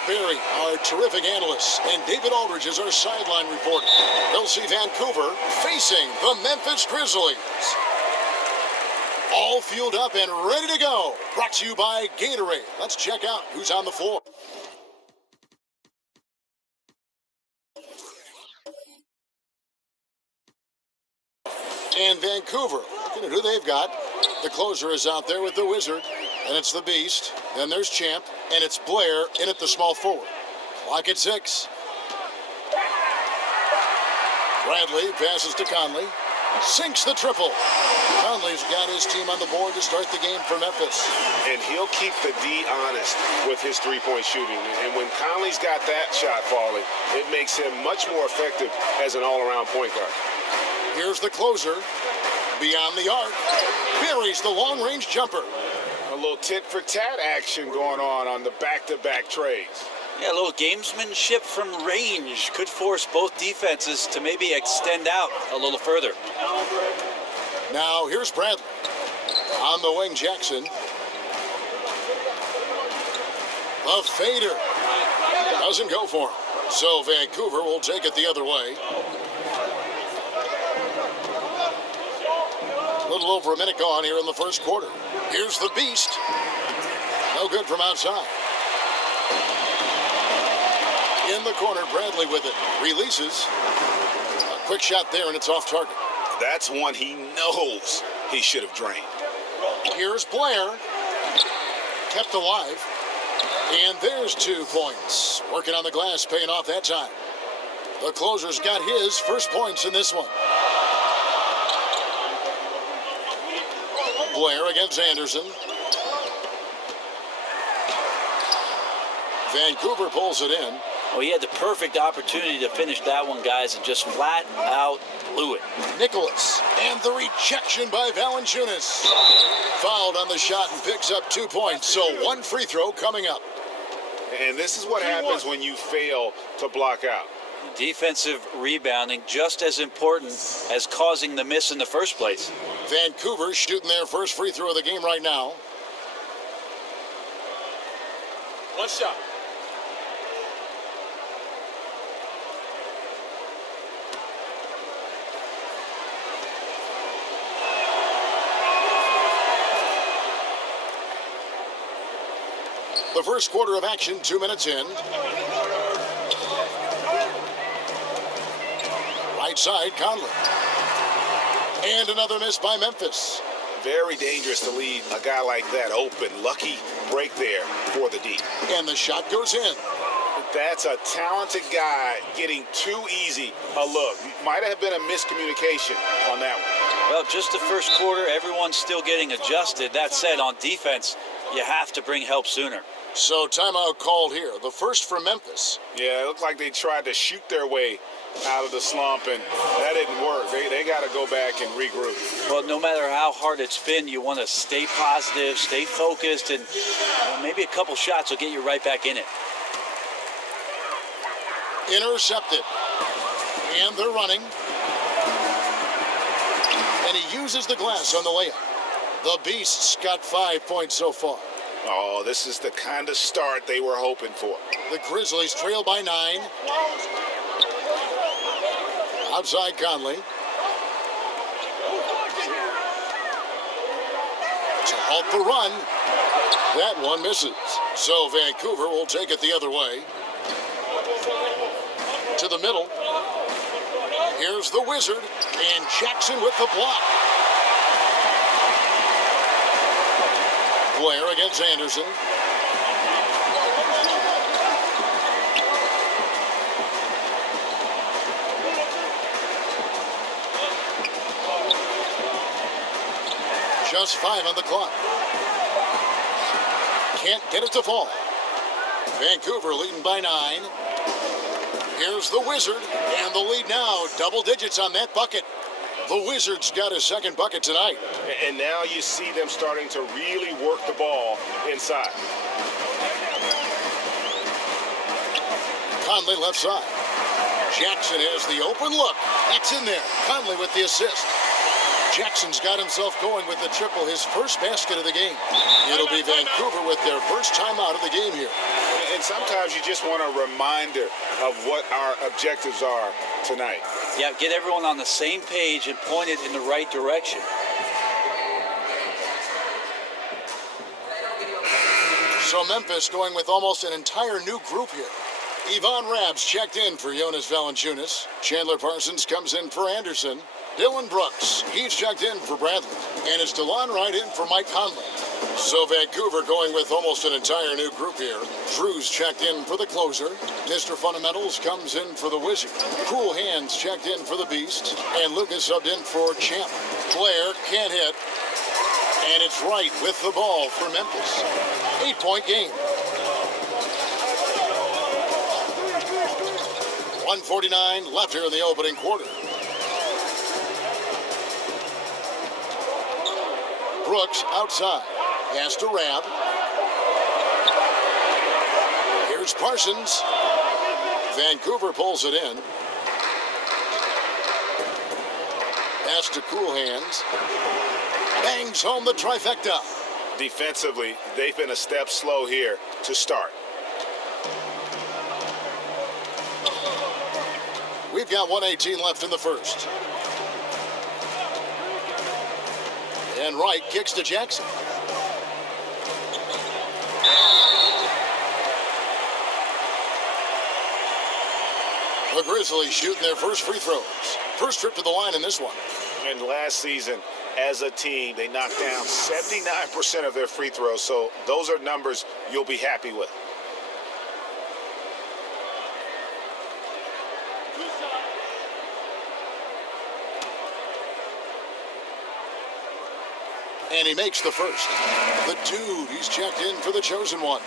Skip Berry, our terrific analyst, and David Aldridge is our sideline reporter. They'll see Vancouver facing the Memphis Grizzlies. All fueled up and ready to go. Brought to you by Gatorade. Let's check out who's on the floor. And Vancouver, looking at who they've got. The closer is out there with the Wizard, and it's the Beast. Then there's Champ, and it's Blair in at the small forward. Clock at 6. Bradley passes to Conley. Sinks the triple. Conley's got his team on the board to start the game for Memphis. And he'll keep the D honest with his three-point shooting. And when Conley's got that shot falling, it makes him much more effective as an all-around point guard. Here's the closer. Beyond the arc. Buries the long-range jumper. A little tit-for-tat action going on the back-to-back trades. Yeah, a little gamesmanship from range could force both defenses to maybe extend out a little further. Now, here's Bradley. On the wing, Jackson. A fader. Doesn't go for him. So Vancouver will take it the other way. A little over a minute gone here in the first quarter. Here's the Beast. No good from outside. In the corner, Bradley with it. Releases. A quick shot there, and it's off target. That's one he knows he should have drained. Here's Blair. Kept alive. And there's 2 points. Working on the glass, paying off that time. The closer's got his first points in this one. Blair against Anderson. Vancouver pulls it in. Well, he had the perfect opportunity to finish that one, guys, and just flat out blew it. Nicholas, and the rejection by Valanciunas. Fouled on the shot and picks up 2 points, so 1 free throw coming up. And this is what happens when you fail to block out. Defensive rebounding just as important as causing the miss in the first place. Vancouver shooting their first free throw of the game right now. 1 shot. The first quarter of action, 2 minutes in. Right side, Conley. And another miss by Memphis. Very dangerous to leave a guy like that open. Lucky break there for the D. And the shot goes in. That's a talented guy getting too easy a look. Might have been a miscommunication on that one. Well, just the first quarter, everyone's still getting adjusted. That said, on defense, you have to bring help sooner. So timeout called here. The first for Memphis. Yeah, it looked like they tried to shoot their way out of the slump, and that didn't work. They got to go back and regroup. Well, no matter how hard it's been, you want to stay positive, stay focused, and maybe a couple shots will get you right back in it. Intercepted. And they're running. And he uses the glass on the layup. The Beasts got 5 points so far. Oh, this is the kind of start they were hoping for. The Grizzlies trail by 9. Outside Conley. To halt the run. That one misses. So Vancouver will take it the other way. To the middle. Here's the Wizard. And Jackson with the block. Blair against Anderson. Just 5 on the clock. Can't get it to fall. Vancouver leading by 9. Here's the Wizard, and the lead now, double digits on that bucket. The Wizards got his second bucket tonight. And now you see them starting to really work the ball inside. Conley left side. Jackson has the open look. That's in there. Conley with the assist. Jackson's got himself going with the triple, his first basket of the game. It'll be Vancouver with their first timeout of the game here. And sometimes you just want a reminder of what our objectives are tonight. Yeah, get everyone on the same page and point it in the right direction. So Memphis going with almost an entire new group here. Ivan Rabs checked in for Jonas Valanciunas. Chandler Parsons comes in for Anderson. Dylan Brooks, he's checked in for Bradley. And it's DeLon Wright in for Mike Conley. So Vancouver going with almost an entire new group here. Drew's checked in for the closer. Mr. Fundamentals comes in for the Wizard. Cool Hands checked in for the Beast. And Lucas subbed in for Champ. Blair can't hit. And it's Wright with the ball for Memphis. 8-point game. 1:49 left here in the opening quarter. Brooks outside. Pass to Rab. Here's Parsons. Vancouver pulls it in. Pass to Cool Hands. Bangs home the trifecta. Defensively, they've been a step slow here to start. We've got 1:18 left in the first. And Wright kicks to Jackson. The Grizzlies shooting their first free throws. First trip to the line in this one. And last season, as a team, they knocked down 79% of their free throws, so those are numbers you'll be happy with. And he makes the first. The dude, he's checked in for the chosen one.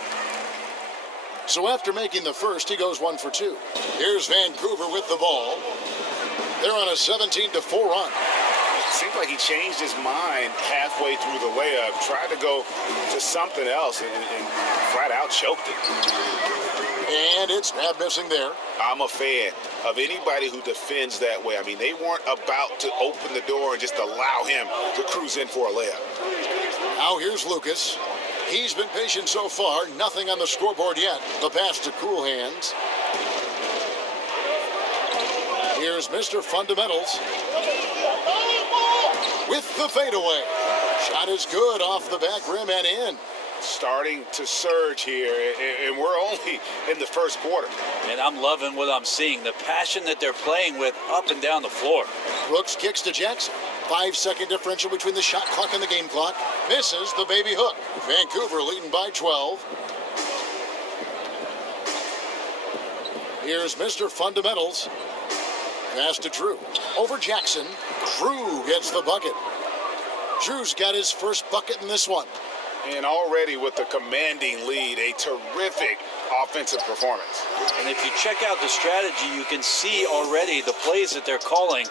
So after making the first, he goes 1 for 2. Here's Vancouver with the ball. They're on a 17-4 run. It seemed like he changed his mind halfway through the layup, tried to go to something else, and flat out choked it. And it's Rab missing there. I'm a fan of anybody who defends that way. I mean, they weren't about to open the door and just allow him to cruise in for a layup. Now here's Lucas. He's been patient so far. Nothing on the scoreboard yet. The pass to Cool Hands. Here's Mr. Fundamentals with the fadeaway. Shot is good off the back rim and in. Starting to surge here, and we're only in the first quarter. And I'm loving what I'm seeing. The passion that they're playing with up and down the floor. Brooks kicks to Jackson. 5-second differential between the shot clock and the game clock. Misses the baby hook. Vancouver leading by 12. Here's Mr. Fundamentals. Pass to Drew. Over Jackson. Drew gets the bucket. Drew's got his first bucket in this one. And already with the commanding lead, a terrific offensive performance. And if you check out the strategy, you can see already the plays that they're calling.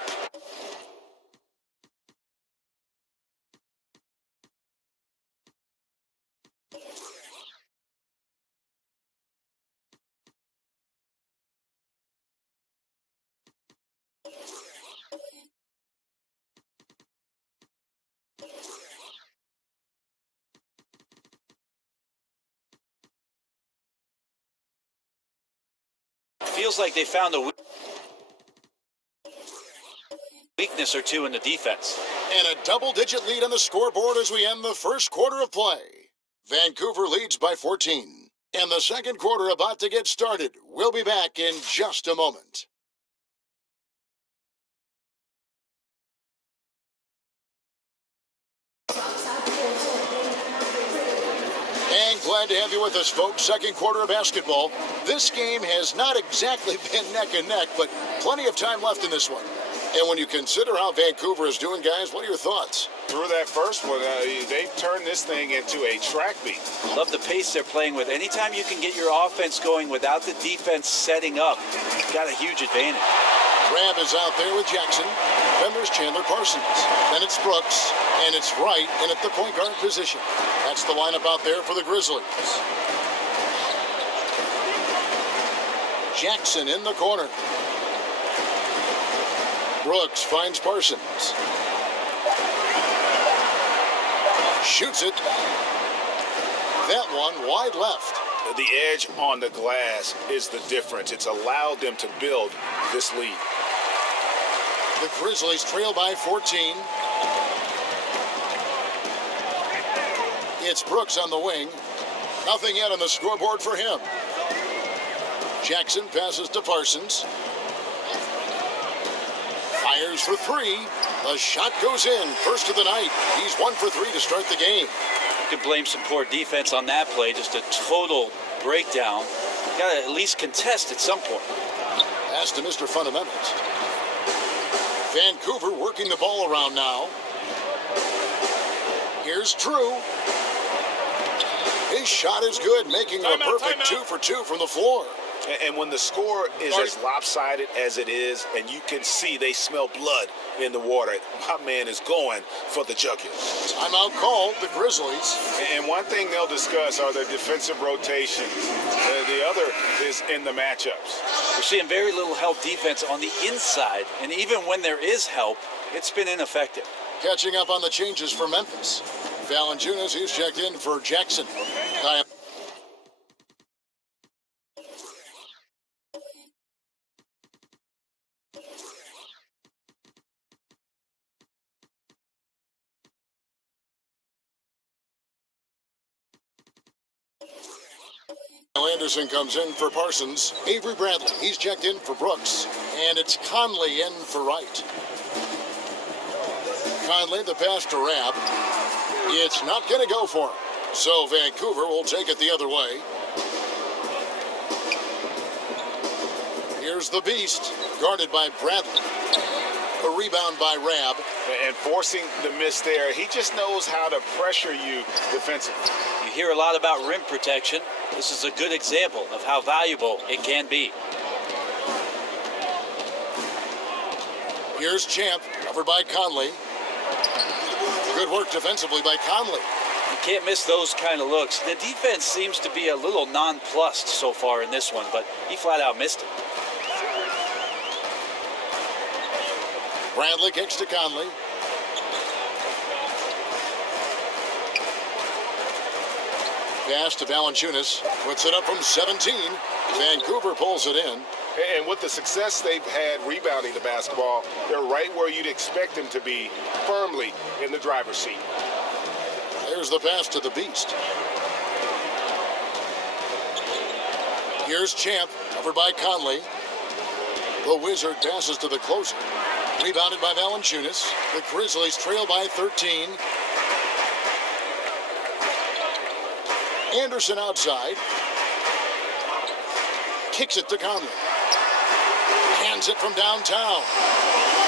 Feels like they found a weakness or two in the defense. And a double-digit lead on the scoreboard as we end the first quarter of play. Vancouver leads by 14. And the second quarter about to get started. We'll be back in just a moment. And glad to have you with us, folks. Second quarter of basketball. This game has not exactly been neck and neck, but plenty of time left in this one. And when you consider how Vancouver is doing, guys, what are your thoughts? Through that first one, they've turned this thing into a track meet. Love the pace they're playing with. Anytime you can get your offense going without the defense setting up, you've got a huge advantage. Rab is out there with Jackson. Then there's Chandler Parsons. Then it's Brooks. And it's Wright in at the point guard position. That's the lineup out there for the Grizzlies. Jackson in the corner. Brooks finds Parsons. Shoots it. That one wide left. The edge on the glass is the difference. It's allowed them to build this lead. The Grizzlies trail by 14. It's Brooks on the wing. Nothing yet on the scoreboard for him. Jackson passes to Parsons. Fires for three. The shot goes in. First of the night. He's 1 for 3 to start the game. You can blame some poor defense on that play. Just a total breakdown. Got to at least contest at some point. Pass to Mr. Fundamentals. Vancouver working the ball around now. Here's Drew. His shot is good, making a perfect 2 for 2 from the floor. And when the score is as lopsided as it is, and you can see they smell blood in the water, my man is going for the jugular. Timeout called, the Grizzlies. And one thing they'll discuss are their defensive rotations. The other is in the matchups. We're seeing very little help defense on the inside, and even when there is help, it's been ineffective. Catching up on the changes for Memphis. Valanciunas, he's checked in for Jackson. Anderson comes in for Parsons. Avery Bradley, he's checked in for Brooks. And it's Conley in for Wright. Conley, the pass to Rabb. It's not going to go for him. So Vancouver will take it the other way. Here's the Beast, guarded by Bradley. A rebound by Rabb. And forcing the miss there, he just knows how to pressure you defensively. You hear a lot about rim protection. This is a good example of how valuable it can be. Here's Champ, covered by Conley. Good work defensively by Conley. You can't miss those kind of looks. The defense seems to be a little nonplussed so far in this one, but he flat out missed it. Bradley kicks to Conley. Pass to Valanciunas. Puts it up from 17. Vancouver pulls it in. And with the success they've had rebounding the basketball, they're right where you'd expect them to be, firmly in the driver's seat. There's the pass to the Beast. Here's Champ, covered by Conley. The Wizard passes to the closer. Rebounded by Valanciunas. The Grizzlies trail by 13. Anderson outside. Kicks it to Conley. Hands it from downtown.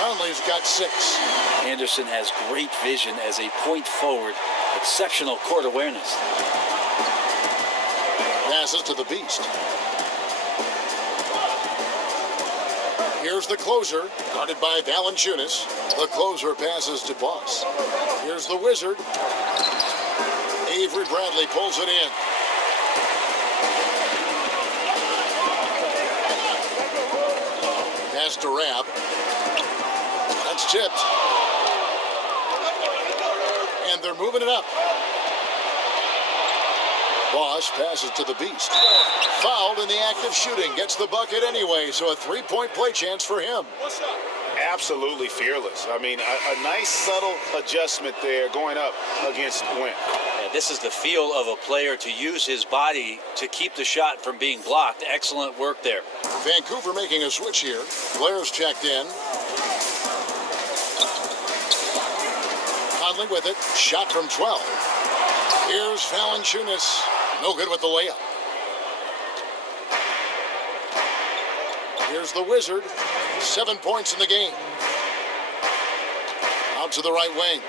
Conley's got 6. Anderson has great vision as a point forward. Exceptional court awareness. Passes to the Beast. Here's the closer, guarded by Valanciunas. The closer passes to Boss. Here's the Wizard. Avery Bradley pulls it in. Pass to Rabb. That's tipped. And they're moving it up. Boss passes to the Beast. Fouled in the act of shooting. Gets the bucket anyway, so a 3-point play chance for him. Absolutely fearless. I mean, a nice subtle adjustment there going up against Wynn. Yeah, this is the feel of a player to use his body to keep the shot from being blocked. Excellent work there. Vancouver making a switch here. Blair's checked in. Conley with it. Shot from 12. Here's Valanciunas. No good with the layup. Here's the Wizard. 7 points in the game. Out to the right wing.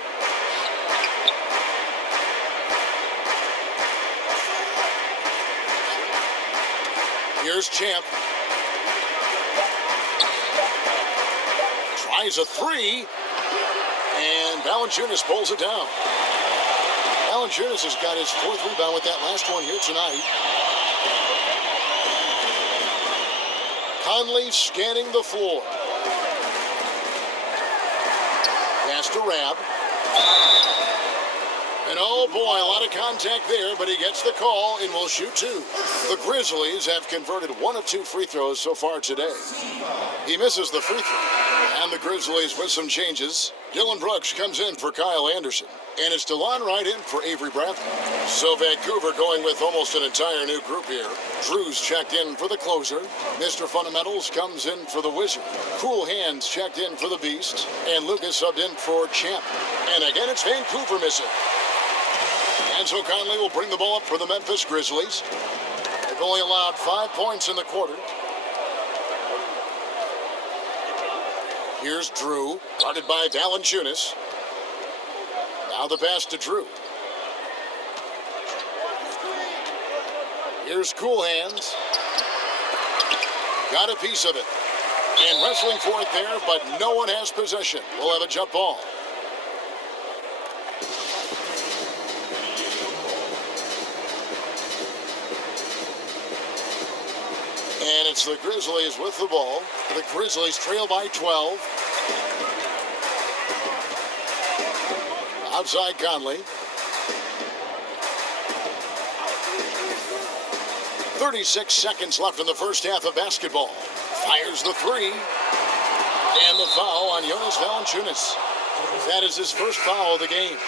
Here's Champ. Tries a 3. And Valanciunas pulls it down. Valanciunas has got his 4th rebound with that last one here tonight. Conley scanning the floor. Pass to Rabb. And oh boy, a lot of contact there, but he gets the call and will shoot two. The Grizzlies have converted 1 of 2 free throws so far today. He misses the free throw. And the Grizzlies with some changes. Dylan Brooks comes in for Kyle Anderson. And it's DeLon Wright in for Avery Bradley. So Vancouver going with almost an entire new group here. Drew's checked in for the closer. Mr. Fundamentals comes in for the Wizard. Cool Hands checked in for the Beast. And Lucas subbed in for Champ. And again, it's Vancouver missing. And so Conley will bring the ball up for the Memphis Grizzlies. They've only allowed 5 points in the quarter. Here's Drew, guarded by Valanciunas. Now the pass to Drew. Here's Cool Hands. Got a piece of it. And wrestling for it there, but no one has possession. We'll have a jump ball. And it's the Grizzlies with the ball. The Grizzlies trail by 12. Outside Conley. 36 seconds left in the first half of basketball. Fires the three. And the foul on Jonas Valanciunas. That is his first foul of the game.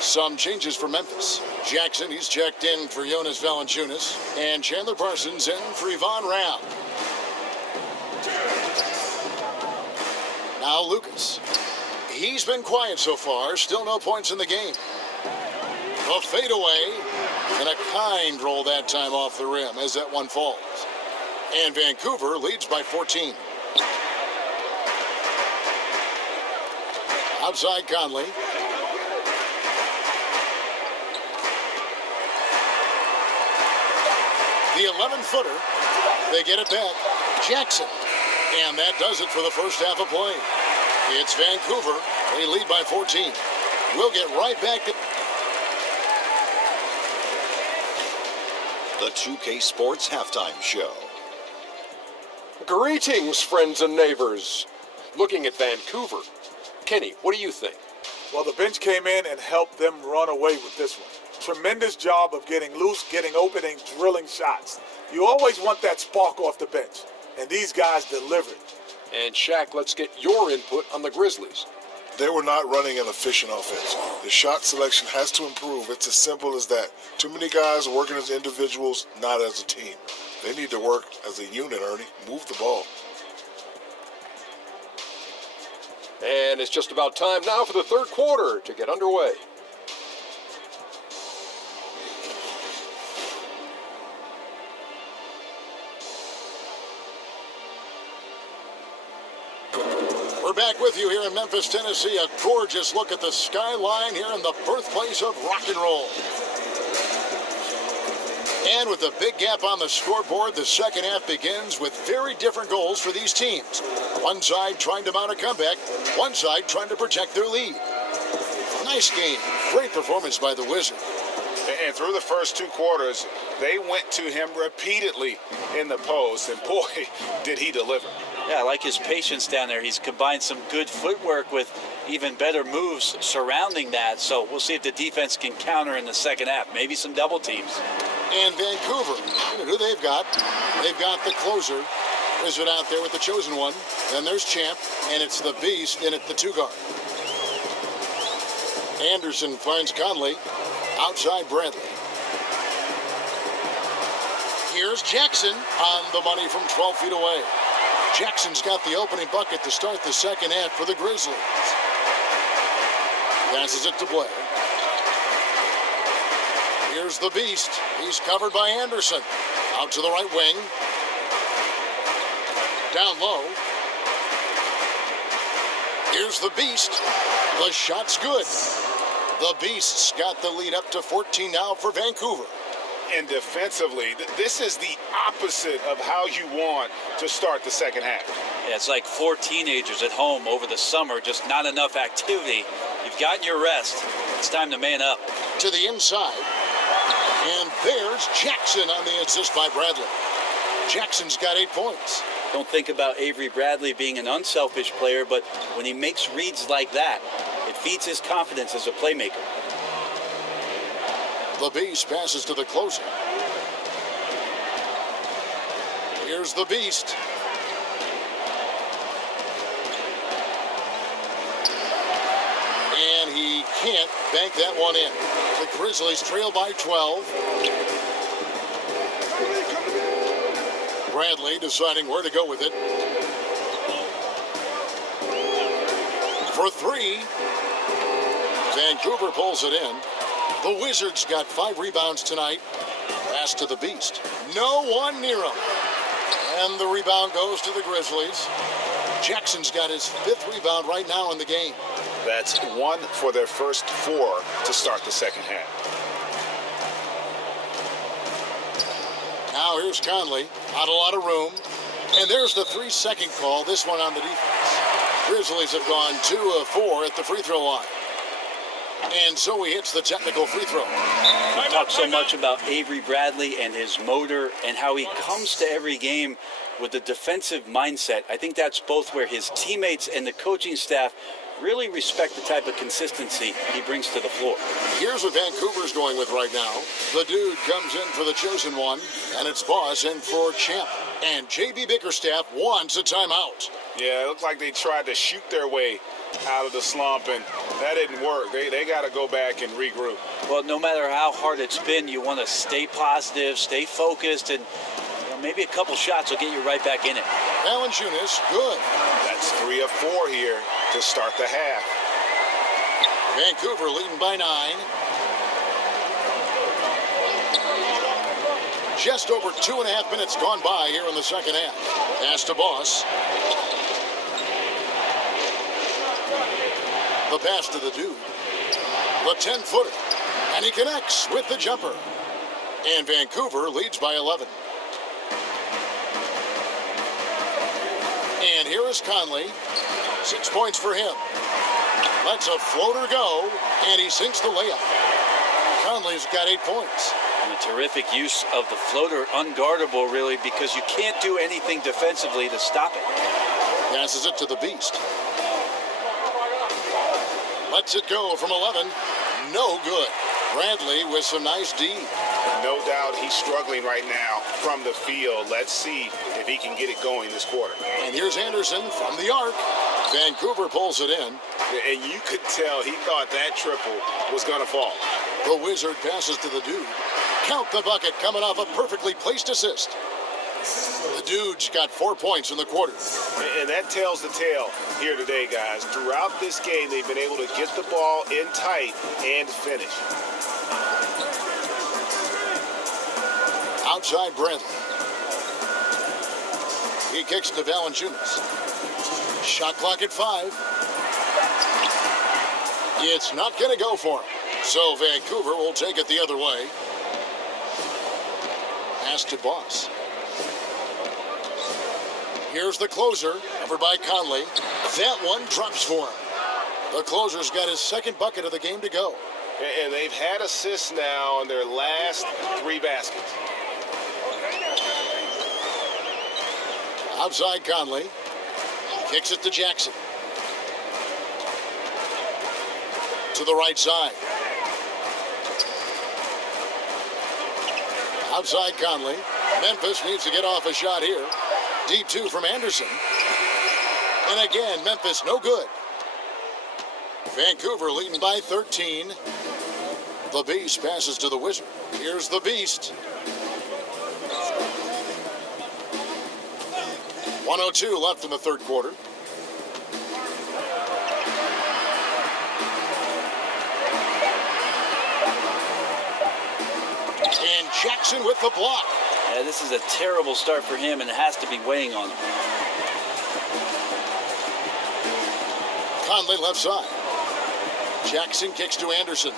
Some changes for Memphis. Jackson, he's checked in for Jonas Valanciunas. And Chandler Parsons in for Yvonne Rabb. Now Lucas. He's been quiet so far. Still no points in the game. A fadeaway. And a kind roll that time off the rim as that one falls. And Vancouver leads by 14. Outside Conley. The 11-footer. They get it back. Jackson. And that does it for the first half of play. It's Vancouver. They lead by 14. We'll get right back to the 2K Sports Halftime Show. Greetings, friends and neighbors. Looking at Vancouver. Kenny, what do you think? Well, the bench came in and helped them run away with this one. Tremendous job of getting loose, getting open, and drilling shots. You always want that spark off the bench, and these guys delivered. And Shaq, let's get your input on the Grizzlies. They were not running an efficient offense. The shot selection has to improve. It's as simple as that. Too many guys are working as individuals, not as a team. They need to work as a unit, Ernie. Move the ball. And it's just about time now for the third quarter to get underway. We're back with you here in Memphis, Tennessee. A gorgeous look at the skyline here in the birthplace of rock and roll. And with a big gap on the scoreboard, the second half begins with very different goals for these teams. One side trying to mount a comeback, one side trying to protect their lead. Nice game. Great performance by the Wizard. And through the first 2 quarters, they went to him repeatedly in the post, and boy, did he deliver. Yeah, I like his patience down there. He's combined some good footwork with even better moves surrounding that. So we'll see if the defense can counter in the second half. Maybe some double teams. And Vancouver, who they've got? They've got the closer, Wizard out there with the chosen one. Then there's Champ, and it's the Beast in at the 2-guard. Anderson finds Conley. Outside Bradley. Here's Jackson on the money from 12 feet away. Jackson's got the opening bucket to start the second half for the Grizzlies. Passes it to Blair. Here's the Beast. He's covered by Anderson. Out to the right wing. Down low. Here's the Beast. The shot's good. The Beasts got the lead up to 14 now for Vancouver. And defensively, this is the opposite of how you want to start the second half. Yeah, it's like 4 teenagers at home over the summer, just not enough activity. You've gotten your rest. It's time to man up. To the inside. And there's Jackson on the assist by Bradley. Jackson's got 8 points. Don't think about Avery Bradley being an unselfish player, but when he makes reads like that, it feeds his confidence as a playmaker. The Beast passes to the closer. Here's the Beast. And he can't bank that one in. The Grizzlies trail by 12. Bradley deciding where to go with it. For three. Vancouver pulls it in. The Wizards got 5 rebounds tonight. Pass to the Beast. No one near him. And the rebound goes to the Grizzlies. Jackson's got his 5th rebound right now in the game. That's 1 for their first 4 to start the second half. Now here's Conley. Not a lot of room. And there's the 3-second call, this one on the defense. Grizzlies have gone 2 of 4 at the free throw line. And so he hits the technical free throw. We talk so much about Avery Bradley and his motor and how he comes to every game with a defensive mindset. I think that's both where his teammates and the coaching staff really respect the type of consistency he brings to the floor. Here's what Vancouver's going with right now. The dude comes in for the chosen one, and it's Boss in for Champ. And J.B. Bickerstaff wants a timeout. Yeah, it looked like they tried to shoot their way out of the slump, and that didn't work. They got to go back and regroup. Well, no matter how hard it's been, you want to stay positive, stay focused, and maybe a couple shots will get you right back in it. Valanciunas, good. That's 3 of 4 here to start the half. Vancouver leading by 9. Just over 2.5 minutes gone by here in the second half. Pass to Boss. The pass to the dude. The 10-footer. And he connects with the jumper. And Vancouver leads by 11. And here is Conley. 6 points for him. Lets a floater go, and he sinks the layup. Conley's got 8 points. And a terrific use of the floater, unguardable really, because you can't do anything defensively to stop it. Passes it to the Beast. Lets it go from 11. No good. Bradley with some nice D. No doubt he's struggling right now from the field. Let's see if he can get it going this quarter. And here's Anderson from the arc. Vancouver pulls it in. And you could tell he thought that triple was going to fall. The Wizard passes to the dude. Count the bucket coming off a perfectly placed assist. The dude's got 4 points in the quarter. And that tells the tale here today, guys. Throughout this game, they've been able to get the ball in tight and finish. Outside Bradley. He kicks to Valanciunas. Shot clock at 5. It's not going to go for him. So Vancouver will take it the other way. Pass to Boss. Here's the closer, covered by Conley. That one drops for him. The closer's got his 2nd bucket of the game to go. And they've had assists now on their last 3 baskets. Outside Conley. Kicks it to Jackson. To the right side. Outside Conley. Memphis needs to get off a shot here. Deep 2 from Anderson. And again, Memphis no good. Vancouver leading by 13. The Beast passes to the Wizard. Here's the Beast. 1:02 left in the third quarter. And Jackson with the block. Yeah, this is a terrible start for him, and it has to be weighing on him. Conley left side. Jackson kicks to Anderson.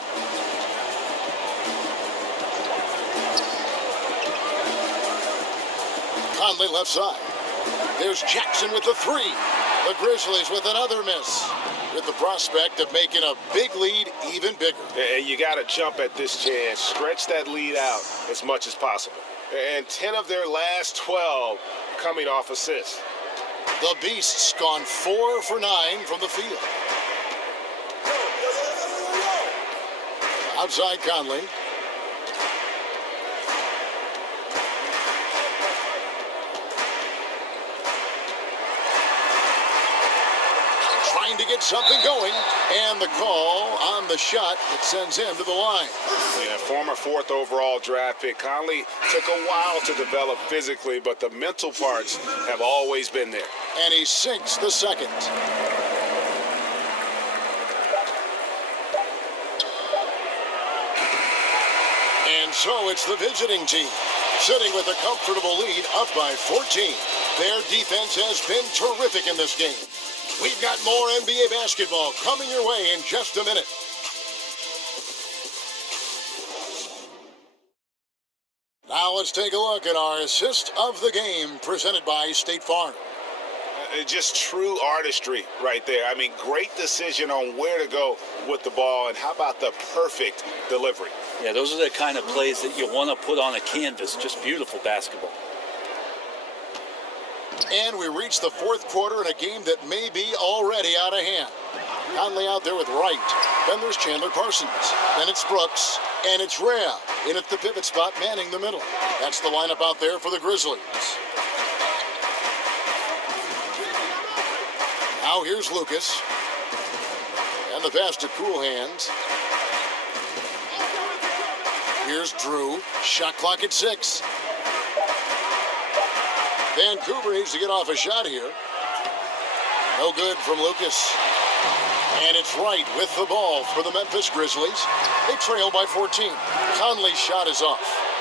Conley left side. There's Jackson with the 3. The Grizzlies with another miss, with the prospect of making a big lead even bigger. And you got to jump at this chance. Stretch that lead out as much as possible. And 10 of their last 12 coming off assists. The Beast's gone 4 for 9 from the field. Outside Conley. trying to get something going. And the call on the shot that sends him to the line. Yeah, former 4th overall draft pick. Conley took a while to develop physically, but the mental parts have always been there. And he sinks the second. And so it's the visiting team, sitting with a comfortable lead, up by 14. Their defense has been terrific in this game. We've got more NBA basketball coming your way in just a minute. Now let's take a look at our assist of the game, presented by State Farm. Just true artistry right there. I mean, great decision on where to go with the ball, and how about the perfect delivery? Yeah, those are the kind of plays that you want to put on a canvas. Just beautiful basketball. And we reach the fourth quarter in a game that may be already out of hand. Conley out there with Wright. Then there's Chandler Parsons. Then it's Brooks. And it's Rhea in at the pivot spot, manning the middle. That's the lineup out there for the Grizzlies. Now here's Lucas. And the pass to Cool Hands. Here's Drew. Shot clock at 6. Vancouver needs to get off a shot here. No good from Lucas. And it's Wright with the ball for the Memphis Grizzlies. They trail by 14. Conley's shot is off.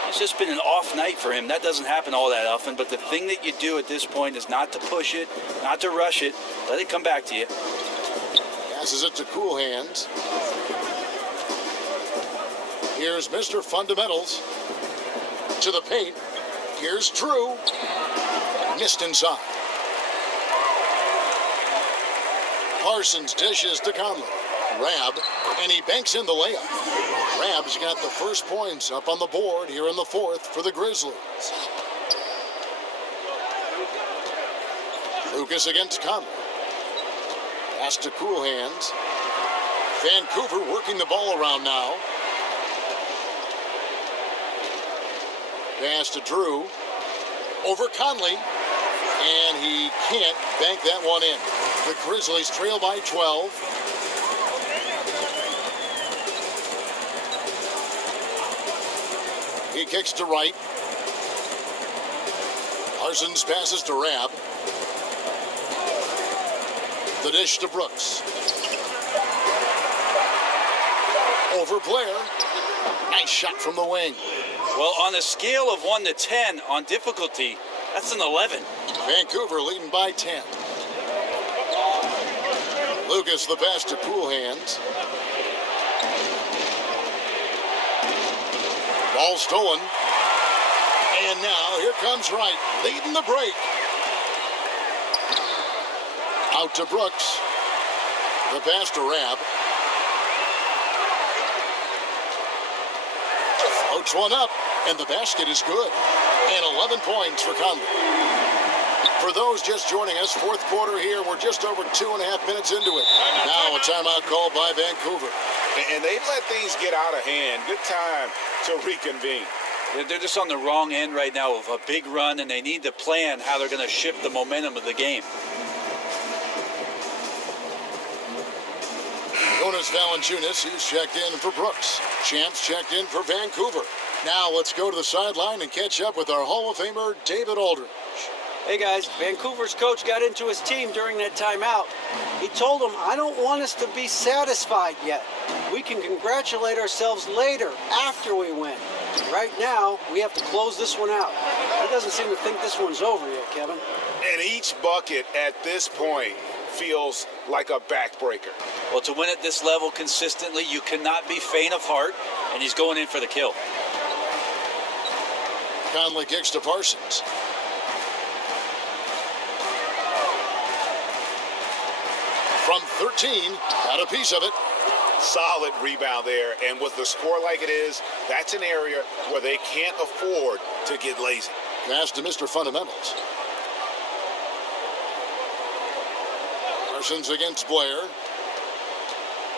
It's just been an off night for him. That doesn't happen all that often, but the thing that you do at this point is not to push it, not to rush it. Let it come back to you. Passes it to Cool Hands. Here's Mr. Fundamentals to the paint. Here's Drew. Missed inside. Parsons dishes to Conley. Rab, and he banks in the layup. Rab's got the first points up on the board here in the fourth for the Grizzlies. Lucas against Conley. Pass to Cool Hands. Vancouver working the ball around now. Pass to Drew. Over Conley. And he can't bank that one in. The Grizzlies trail by 12. He kicks to Wright. Parsons passes to Rab. The dish to Brooks. Over Blair. Nice shot from the wing. Well, on a scale of 1 to 10 on difficulty, that's an 11. Vancouver leading by 10. Lucas the pass to Cool Hands. Ball stolen. And now here comes Wright, leading the break. Out to Brooks. The pass to Rab. Floats one up, and the basket is good. And 11 points for Conley. For those just joining us, fourth quarter here, we're just over 2.5 minutes into it. Now a timeout called by Vancouver. And they've let things get out of hand. Good time to reconvene. They're just on the wrong end right now of a big run, and they need to plan how they're going to shift the momentum of the game. Jonas Valanciunas, he's checked in for Brooks. Champs checked in for Vancouver. Now let's go to the sideline and catch up with our Hall of Famer, David Aldridge. Hey guys, Vancouver's coach got into his team during that timeout. He told them, I don't want us to be satisfied yet. We can congratulate ourselves later, after we win. Right now, we have to close this one out. He doesn't seem to think this one's over yet, Kevin. And each bucket at this point feels like a backbreaker. Well, to win at this level consistently, you cannot be faint of heart, and he's going in for the kill. Conley kicks to Parsons. From 13, got a piece of it. Solid rebound there, and with the score like it is, that's an area where they can't afford to get lazy. Pass to Mr. Fundamentals. Parsons against Blair.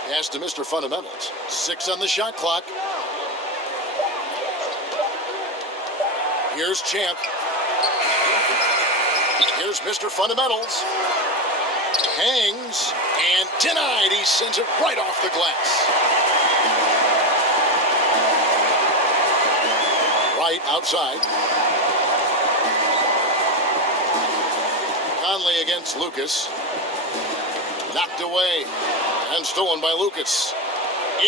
Pass to Mr. Fundamentals. 6 on the shot clock. Here's Champ. Here's Mr. Fundamentals. Hangs and denied. He sends it right off the glass. Right outside. Conley against Lucas. Knocked away and stolen by Lucas.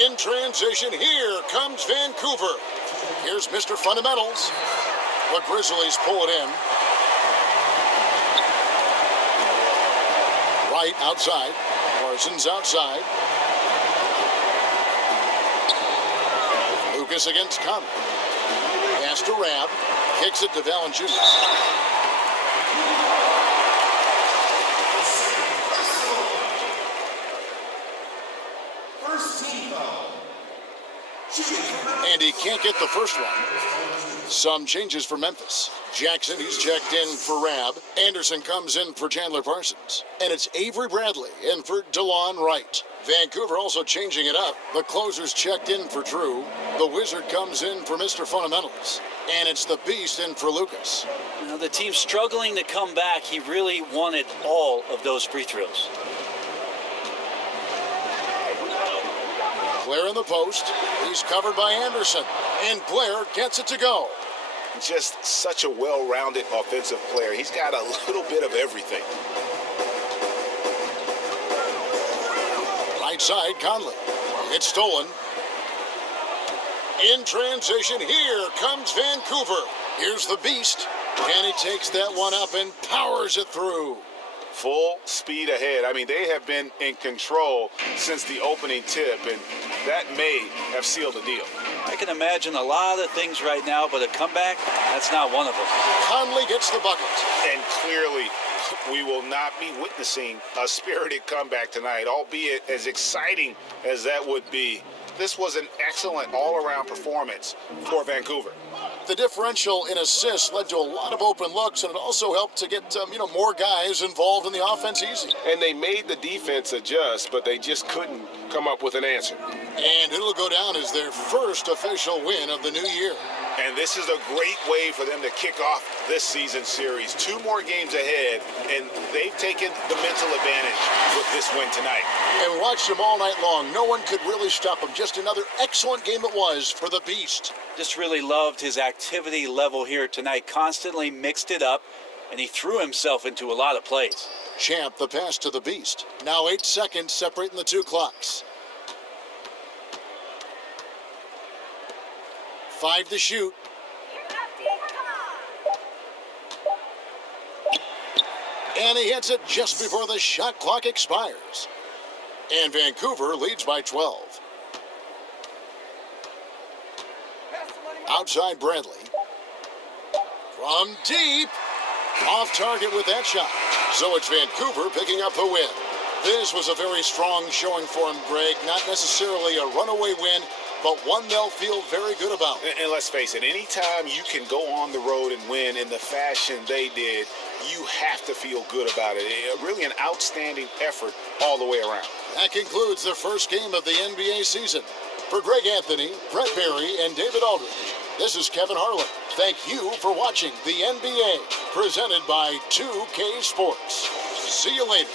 In transition, here comes Vancouver. Here's Mr. Fundamentals. The Grizzlies pull it in. Right outside. Parsons outside. Lucas against Conley. Pass to Rab. Kicks it to Valanciunas. And he can't get the first one. Some changes for Memphis. Jackson, he's checked in for Rab. Anderson comes in for Chandler Parsons. And it's Avery Bradley in for DeLon Wright. Vancouver also changing it up. The closer's checked in for Drew. The Wizard comes in for Mr. Fundamentals. And it's the Beast in for Lucas. You know, the team's struggling to come back. He really wanted all of those free throws. Blair in the post. He's covered by Anderson. And Blair gets it to go. Just such a well-rounded offensive player. He's got a little bit of everything. Right side, Conley. It's stolen. In transition, here comes Vancouver. Here's the Beast. And he takes that one up and powers it through. Full speed ahead. I mean, they have been in control since the opening tip, and that may have sealed the deal. I can imagine a lot of things right now, but a comeback, that's not one of them. Conley gets the bucket. And clearly, we will not be witnessing a spirited comeback tonight, albeit as exciting as that would be. This was an excellent all-around performance for Vancouver. The differential in assists led to a lot of open looks, and it also helped to get more guys involved in the offense easy. And they made the defense adjust, but they just couldn't come up with an answer. And it'll go down as their first official win of the new year. And this is a great way for them to kick off this season series. 2 more games ahead, and they've taken the mental advantage with this win tonight. And watched them all night long. No one could really stop them. Just another excellent game it was for the Beast. Just really loved his activity level here tonight. Constantly mixed it up, and he threw himself into a lot of plays. Champ, the pass to the Beast. Now 8 seconds separating the 2 clocks. 5 to shoot. And he hits it just before the shot clock expires. And Vancouver leads by 12. Outside Bradley. From deep. Off target with that shot. So it's Vancouver picking up the win. This was a very strong showing for him, Greg. Not necessarily a runaway win, but one they'll feel very good about. And let's face it, anytime you can go on the road and win in the fashion they did, you have to feel good about it. Really an outstanding effort all the way around. That concludes the first game of the NBA season. For Greg Anthony, Brett Berry, and David Aldridge, this is Kevin Harlan. Thank you for watching the NBA, presented by 2K Sports. See you later.